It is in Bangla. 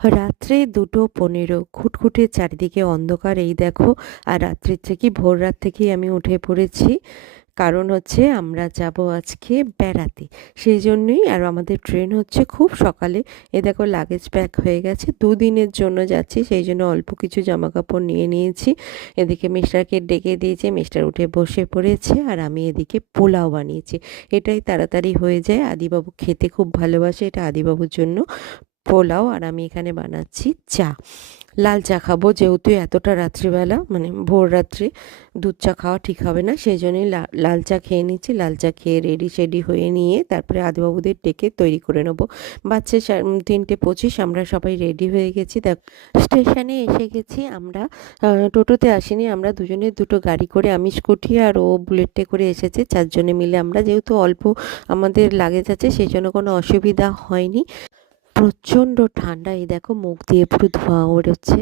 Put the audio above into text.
রাত্রে 2:15 ঘুটঘুটে চারিদিকে অন্ধকার এই দেখো। আর রাত্রির থেকে ভোর রাত থেকেই আমি উঠে পড়েছি, কারণ হচ্ছে আমরা যাব আজকে বেড়াতে। সেই জন্যই। আর আমাদের ট্রেন হচ্ছে খুব সকালে। এ দেখো লাগেজ প্যাক হয়ে গেছে, 2 দিনের জন্য যাচ্ছি, সেই জন্য অল্প কিছু জামা কাপড় নিয়ে নিয়েছি। এদিকে মিস্টারকে ডেকে দিয়েছে, মিস্টার উঠে বসে পড়েছে, আর আমি এদিকে পোলাও বানিয়েছি। এটাই তাড়াতাড়ি হয়ে যায়, আদিবাবু খেতে খুব ভালোবাসে, এটা আদিবাবুর জন্য পোলাও। আর আমি এখানে বানাচ্ছি চা, লাল চা খাবো, যেহেতু এতটা রাত্রিবেলা মানে ভোর রাত্রে দুধ চা খাওয়া ঠিক হবে না, সেই জন্যই লাল চা খেয়ে নিচ্ছি। লাল চা খেয়ে রেডি সেডি হয়ে নিয়ে তারপরে আদিবাবুদের ডেকে তৈরি করে নেবো। বাচ্চা 3:25, আমরা সবাই রেডি হয়ে গেছি। দেখ, স্টেশনে এসে গেছি আমরা। টোটোতে আসিনি, আমরা দুজনে দুটো গাড়ি করে, আমি স্কুটি আর ও বুলেটে করে এসেছে, 4জনে মিলে আমরা। যেহেতু অল্প আমাদের লাগেজ আছে, সেই জন্য কোনো অসুবিধা হয়নি। প্রচণ্ড ঠান্ডা, এই দেখো মুখ দিয়ে পুরো ধোঁয়া বেরোচ্ছে।